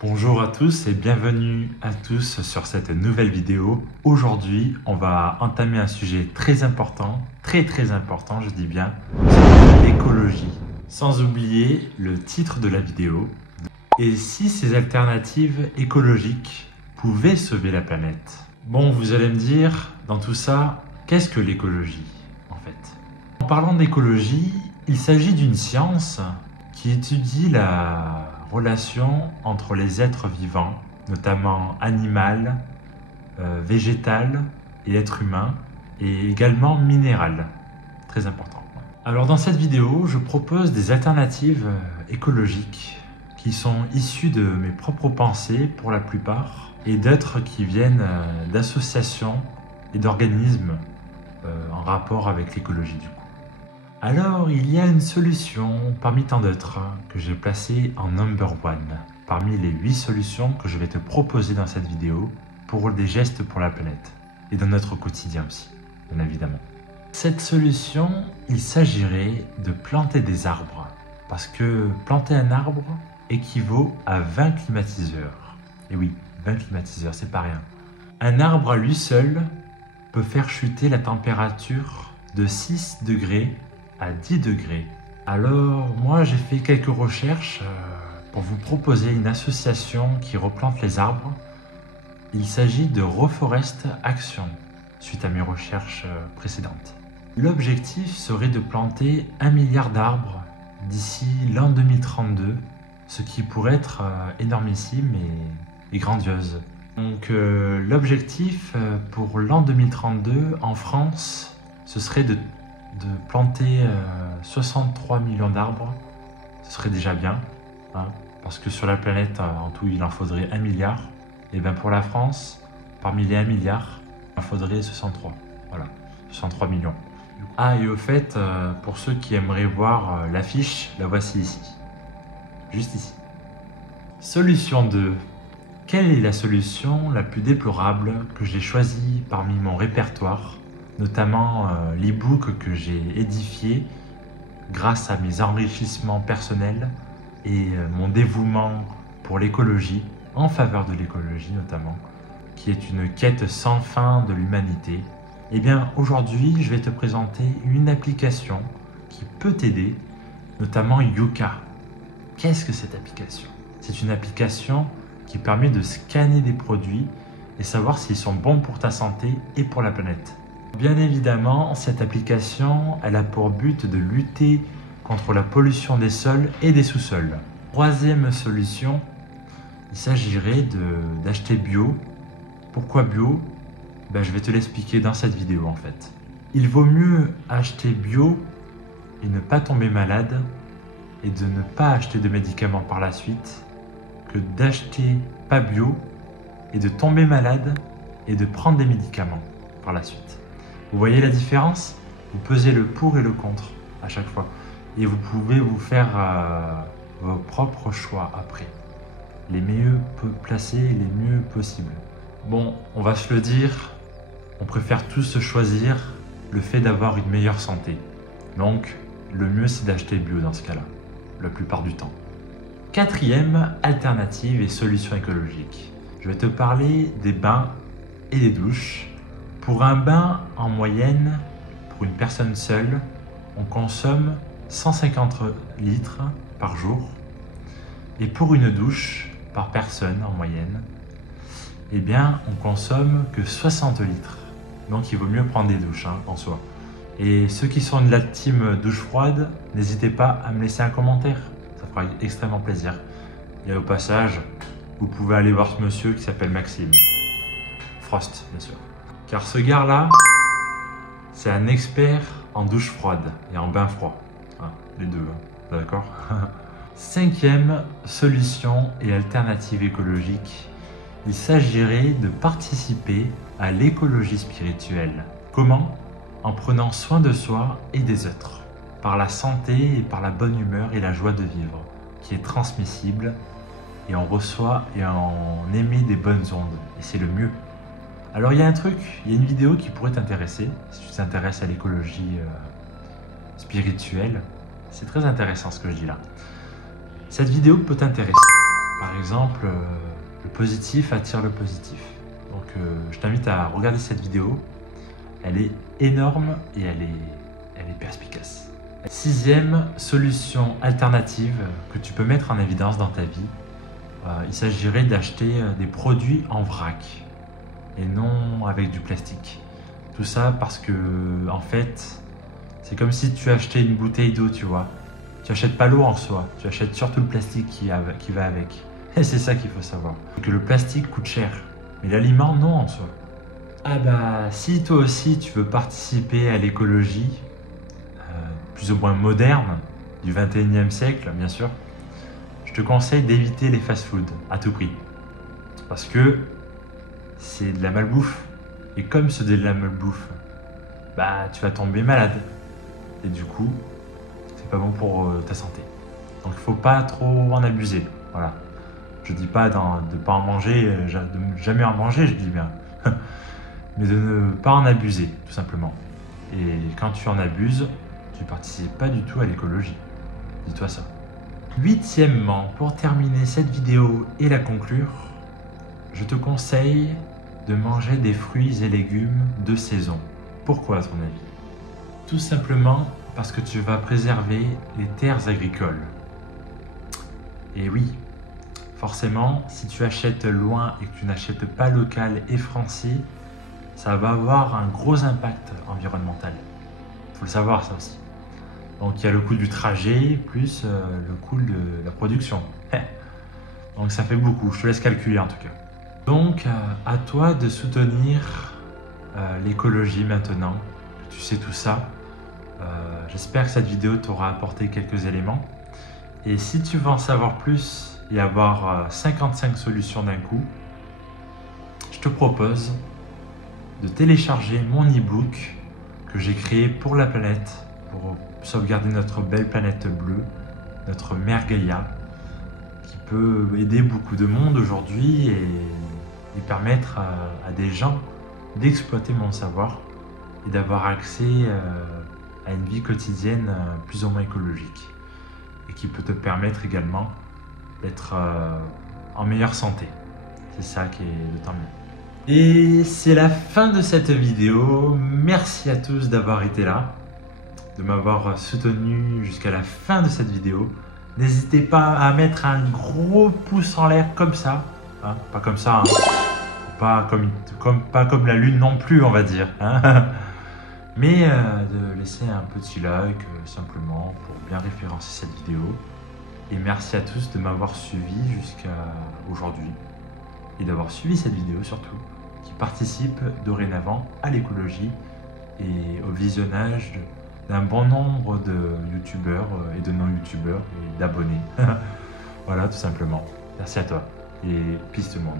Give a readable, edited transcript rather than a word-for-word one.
Bonjour à tous et bienvenue à tous sur cette nouvelle vidéo. Aujourd'hui, on va entamer un sujet très important, très important, je dis bien, l'écologie. Sans oublier le titre de la vidéo. Et si ces alternatives écologiques pouvaient sauver la planète? Bon, vous allez me dire, dans tout ça, qu'est-ce que l'écologie en fait? En parlant d'écologie, il s'agit d'une science qui étudie la relation entre les êtres vivants, notamment animal, végétal et être humain, et également minéral, très important. Alors dans cette vidéo, je propose des alternatives écologiques qui sont issues de mes propres pensées pour la plupart, et d'autres qui viennent d'associations et d'organismes en rapport avec l'écologie du coup. Alors, il y a une solution parmi tant d'autres que j'ai placée en number one, parmi les 8 solutions que je vais te proposer dans cette vidéo pour des gestes pour la planète et dans notre quotidien aussi, bien évidemment. Cette solution, il s'agirait de planter des arbres, parce que planter un arbre équivaut à 20 climatiseurs. Et oui, 20 climatiseurs, c'est pas rien. Un arbre à lui seul peut faire chuter la température de 6 degrés à 10 degrés. Alors moi j'ai fait quelques recherches pour vous proposer une association qui replante les arbres. Il s'agit de Reforest Action suite à mes recherches précédentes. L'objectif serait de planter 1 milliard d'arbres d'ici l'an 2032, ce qui pourrait être énormissime et grandiose. Donc l'objectif pour l'an 2032 en France, ce serait de planter 63 millions d'arbres. Ce serait déjà bien, hein, parce que sur la planète, en tout, il en faudrait 1 milliard. Et bien pour la France, parmi les 1 milliard, il en faudrait 63. Voilà, 63 millions. Ah, et au fait, pour ceux qui aimeraient voir l'affiche, la voici ici. Juste ici. Solution 2. Quelle est la solution la plus déplorable que j'ai choisie parmi mon répertoire, notamment l'e-book que j'ai édifié grâce à mes enrichissements personnels et mon dévouement pour l'écologie, en faveur de l'écologie notamment, qui est une quête sans fin de l'humanité. Eh bien aujourd'hui, je vais te présenter une application qui peut t'aider, notamment Yuka. Qu'est-ce que cette application? C'est une application qui permet de scanner des produits et savoir s'ils sont bons pour ta santé et pour la planète. Bien évidemment, cette application, elle a pour but de lutter contre la pollution des sols et des sous-sols. Troisième solution, il s'agirait d'acheter bio. Pourquoi bio? Je vais te l'expliquer dans cette vidéo en fait. Il vaut mieux acheter bio et ne pas tomber malade et de ne pas acheter de médicaments par la suite que d'acheter pas bio et de tomber malade et de prendre des médicaments par la suite. Vous voyez la différence? Vous pesez le pour et le contre à chaque fois. Et vous pouvez vous faire vos propres choix après. Les mieux placés et les mieux possibles. Bon, on va se le dire, on préfère tous choisir le fait d'avoir une meilleure santé. Donc, le mieux c'est d'acheter bio dans ce cas-là, la plupart du temps. Quatrième alternative et solution écologique. Je vais te parler des bains et des douches. Pour un bain, en moyenne, pour une personne seule, on consomme 150 litres par jour. Et pour une douche, par personne en moyenne, eh bien, on consomme que 60 litres. Donc il vaut mieux prendre des douches en soi. Et ceux qui sont de la team douche froide, n'hésitez pas à me laisser un commentaire. Ça fera extrêmement plaisir. Et au passage, vous pouvez aller voir ce monsieur qui s'appelle Maxime. Frost, bien sûr. Car ce gars-là, c'est un expert en douche froide et en bain froid. Hein, les deux, hein, d'accord? Cinquième solution et alternative écologique, il s'agirait de participer à l'écologie spirituelle. Comment? En prenant soin de soi et des autres, par la santé et par la bonne humeur et la joie de vivre, qui est transmissible, et on reçoit et on émet des bonnes ondes, et c'est le mieux. Alors il y a un truc, il y a une vidéo qui pourrait t'intéresser, si tu t'intéresses à l'écologie spirituelle. C'est très intéressant ce que je dis là. Cette vidéo peut t'intéresser. Par exemple, le positif attire le positif. Donc je t'invite à regarder cette vidéo. Elle est énorme et elle est perspicace. Sixième solution alternative que tu peux mettre en évidence dans ta vie, il s'agirait d'acheter des produits en vrac et non avec du plastique. Tout ça parce que, en fait, c'est comme si tu achetais une bouteille d'eau, tu vois. Tu achètes pas l'eau en soi, tu achètes surtout le plastique qui va avec. Et c'est ça qu'il faut savoir. Que le plastique coûte cher, mais l'aliment, non en soi. Ah bah, si toi aussi tu veux participer à l'écologie, plus ou moins moderne, du 21e siècle, bien sûr, je te conseille d'éviter les fast-foods à tout prix. Parce que c'est de la malbouffe. Et comme c'est de la malbouffe, bah tu vas tomber malade. Et du coup, c'est pas bon pour ta santé. Donc il faut pas trop en abuser. Voilà. Je dis pas de pas en manger, de jamais en manger, je dis bien. Mais de ne pas en abuser, tout simplement. Et quand tu en abuses, tu participes pas du tout à l'écologie. Dis-toi ça. Huitièmement, pour terminer cette vidéo et la conclure, je te conseille de manger des fruits et légumes de saison. Pourquoi à ton avis? Tout simplement parce que tu vas préserver les terres agricoles. Et oui, forcément, si tu achètes loin et que tu n'achètes pas local et français, ça va avoir un gros impact environnemental. Il faut le savoir ça aussi. Donc il y a le coût du trajet plus le coût de la production. Donc ça fait beaucoup, je te laisse calculer en tout cas. Donc à toi de soutenir l'écologie maintenant, que tu sais tout ça. J'espère que cette vidéo t'aura apporté quelques éléments. Et si tu veux en savoir plus et avoir 55 solutions d'un coup, je te propose de télécharger mon e-book que j'ai créé pour la planète, pour sauvegarder notre belle planète bleue, notre mère Gaïa, qui peut aider beaucoup de monde aujourd'hui et permettre à des gens d'exploiter mon savoir et d'avoir accès à une vie quotidienne plus ou moins écologique et qui peut te permettre également d'être en meilleure santé. C'est ça qui est de tant mieux. Et c'est la fin de cette vidéo. Merci à tous d'avoir été là, de m'avoir soutenu jusqu'à la fin de cette vidéo. N'hésitez pas à mettre un gros pouce en l'air comme ça, hein, pas comme ça, hein. Pas comme la lune non plus, on va dire, hein. Mais de laisser un petit like simplement pour bien référencer cette vidéo. Et merci à tous de m'avoir suivi jusqu'à aujourd'hui et d'avoir suivi cette vidéo surtout, qui participe dorénavant à l'écologie et au visionnage d'un bon nombre de youtubeurs et de non-youtubeurs et d'abonnés. Voilà, tout simplement. Merci à toi et peace tout le monde.